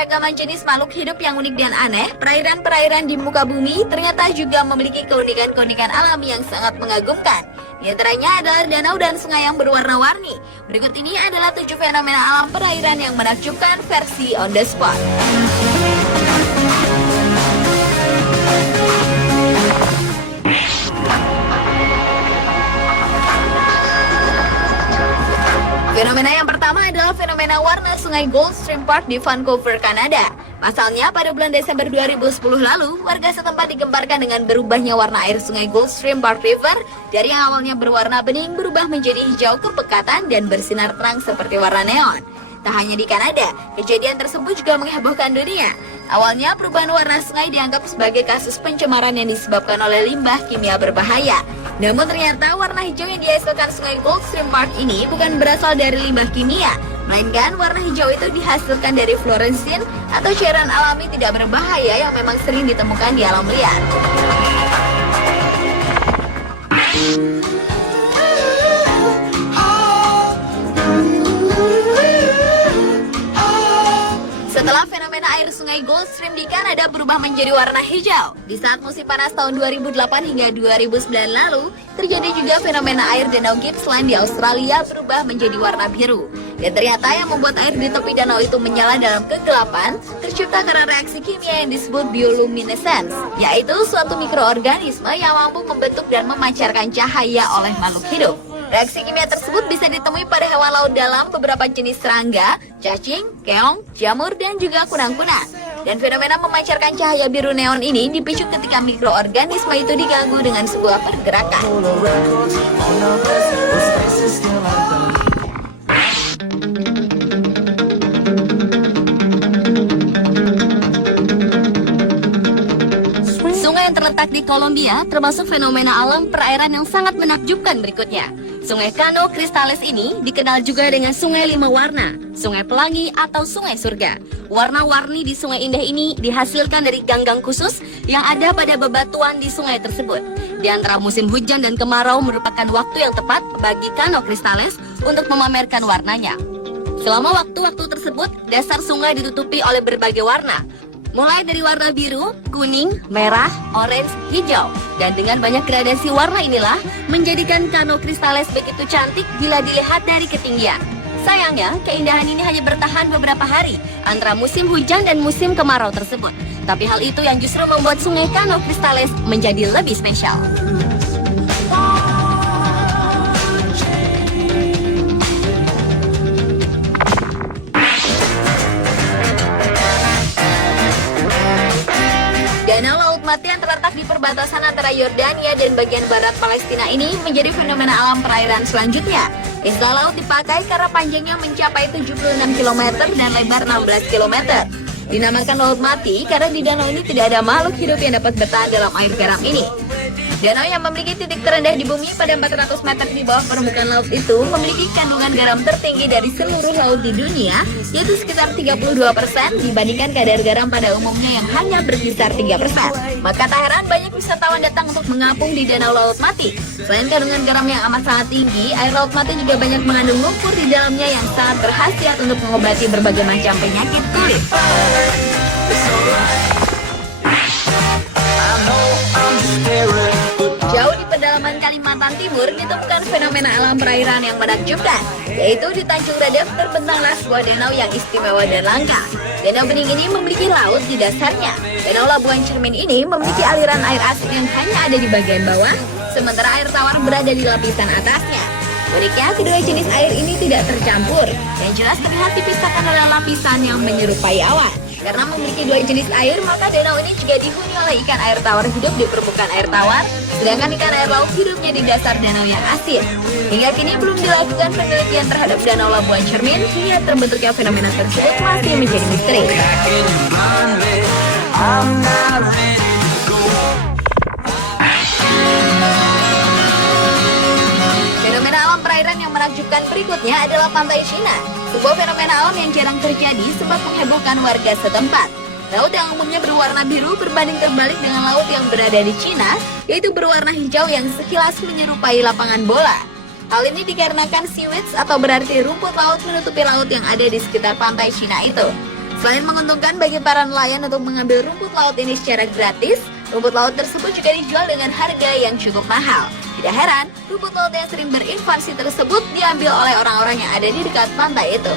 keragaman jenis makhluk hidup yang unik dan aneh, perairan-perairan di muka bumi ternyata juga memiliki keunikan-keunikan alami yang sangat mengagumkan. Di antaranya adalah danau dan sungai yang berwarna-warni. Berikut ini adalah 7 fenomena alam perairan yang menakjubkan versi on the spot. Fenomena yang pertama adalah fenomena warna sungai Gold Stream Park di Vancouver, Kanada. Pasalnya, pada bulan Desember 2010 lalu, warga setempat digemparkan dengan berubahnya warna air sungai Gold Stream Park River dari yang awalnya berwarna bening berubah menjadi hijau kepekatan dan bersinar terang seperti warna neon. Tak hanya di Kanada, kejadian tersebut juga menghebohkan dunia. Awalnya, perubahan warna sungai dianggap sebagai kasus pencemaran yang disebabkan oleh limbah kimia berbahaya. Namun ternyata warna hijau yang dihasilkan sungai Gold Stream Park ini bukan berasal dari limbah kimia, melainkan warna hijau itu dihasilkan dari fluoresin atau cairan alami tidak berbahaya yang memang sering ditemukan di alam liar. Setelah fenomena air sungai Gold Stream di Kanada berubah menjadi warna hijau, di saat musim panas tahun 2008 hingga 2009 lalu, terjadi juga fenomena air danau Gippsland di Australia berubah menjadi warna biru. Dan ternyata yang membuat air di tepi danau itu menyala dalam kegelapan, tercipta karena reaksi kimia yang disebut bioluminescence, yaitu suatu mikroorganisme yang mampu membentuk dan memancarkan cahaya oleh makhluk hidup. Reaksi kimia tersebut bisa ditemui pada hewan laut dalam beberapa jenis serangga, cacing, keong, jamur, dan juga kunang-kunang. Dan fenomena memancarkan cahaya biru neon ini dipicu ketika mikroorganisme itu diganggu dengan sebuah pergerakan. Sungai yang terletak di Kolombia termasuk fenomena alam perairan yang sangat menakjubkan berikutnya. Sungai Cano Cristales ini dikenal juga dengan Sungai Lima Warna, Sungai Pelangi atau Sungai Surga. Warna-warni di sungai indah ini dihasilkan dari ganggang khusus yang ada pada bebatuan di sungai tersebut. Di antara musim hujan dan kemarau merupakan waktu yang tepat bagi Cano Cristales untuk memamerkan warnanya. Selama waktu-waktu tersebut, dasar sungai ditutupi oleh berbagai warna, mulai dari warna biru, kuning, merah, orange, hijau. Dan dengan banyak gradasi warna inilah menjadikan Cano Cristales begitu cantik bila dilihat dari ketinggian. Sayangnya, keindahan ini hanya bertahan beberapa hari antara musim hujan dan musim kemarau tersebut. Tapi hal itu yang justru membuat sungai Cano Cristales menjadi lebih spesial. Danau Laut Mati yang terletak di perbatasan antara Yordania dan bagian barat Palestina ini menjadi fenomena alam perairan selanjutnya. Istilah laut dipakai karena panjangnya mencapai 76 km dan lebar 16 km. Dinamakan Laut Mati karena di danau ini tidak ada makhluk hidup yang dapat bertahan dalam air garam ini. Danau yang memiliki titik terendah di bumi pada 400 meter di bawah permukaan laut itu memiliki kandungan garam tertinggi dari seluruh laut di dunia, yaitu sekitar 32% dibandingkan kadar garam pada umumnya yang hanya berkisar 3%. Maka tak heran banyak wisatawan datang untuk mengapung di Danau Laut Mati. Selain kandungan garam yang amat sangat tinggi, air Laut Mati juga banyak mengandung lumpur di dalamnya yang sangat berkhasiat untuk mengobati berbagai macam penyakit kulit. Jauh di pedalaman Kalimantan Timur ditemukan fenomena alam perairan yang menakjubkan, yaitu di Tanjung Redep terbentanglah sebuah danau yang istimewa dan langka. Danau bening ini memiliki laut di dasarnya. Danau Labuan Cermin ini memiliki aliran air asin yang hanya ada di bagian bawah, sementara air tawar berada di lapisan atasnya. Uniknya, kedua jenis air ini tidak tercampur, yang jelas terlihat dipisahkan oleh lapisan yang menyerupai awan. Karena memiliki dua jenis air, maka danau ini juga dihuni oleh ikan air tawar hidup di permukaan air tawar, sedangkan ikan air laut hidupnya di dasar danau yang asin. Hingga kini belum dilakukan penelitian terhadap Danau Labuan Cermin, hingga terbentuknya fenomena tersebut masih menjadi misteri. Fenomena alam perairan yang menakjubkan berikutnya adalah Pantai Cina. Sebuah fenomena alam yang jarang terjadi sebab menghebohkan warga setempat. Laut yang umumnya berwarna biru berbanding terbalik dengan laut yang berada di Cina, yaitu berwarna hijau yang sekilas menyerupai lapangan bola. Hal ini dikarenakan seaweeds atau berarti rumput laut menutupi laut yang ada di sekitar pantai Cina itu. Selain menguntungkan bagi para nelayan untuk mengambil rumput laut ini secara gratis, rumput laut tersebut juga dijual dengan harga yang cukup mahal. Tidak heran, rumput laut yang sering berinvasi tersebut diambil oleh orang-orang yang ada di dekat pantai itu.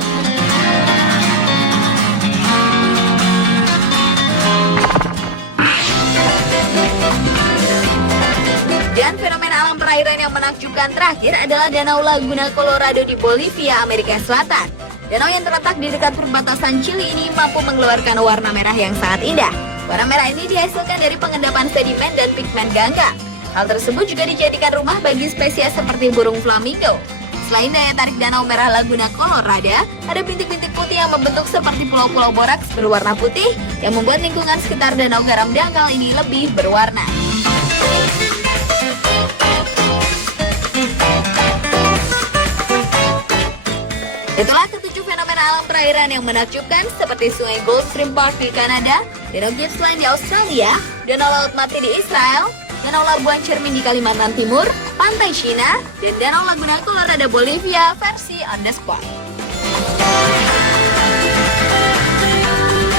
Dan fenomena alam perairan yang menakjubkan terakhir adalah Danau Laguna Colorado di Bolivia, Amerika Selatan. Danau yang terletak di dekat perbatasan Chili ini mampu mengeluarkan warna merah yang sangat indah. Warna merah ini dihasilkan dari pengendapan sedimen dan pigmen gangga. Hal tersebut juga dijadikan rumah bagi spesies seperti burung flamingo. Selain daya tarik Danau Merah Laguna Colorado, ada bintik-bintik putih yang membentuk seperti pulau-pulau boraks berwarna putih yang membuat lingkungan sekitar danau garam dangkal ini lebih berwarna. Itulah ketujuh fenomena alam perairan yang menakjubkan seperti Sungai Gold Stream Park di Kanada, Danau Gippsland di Australia, Danau Laut Mati di Israel, Danau Labuan Cermin di Kalimantan Timur, Pantai Cina, dan Danau Laguna Colorado Bolivia versi on the spot.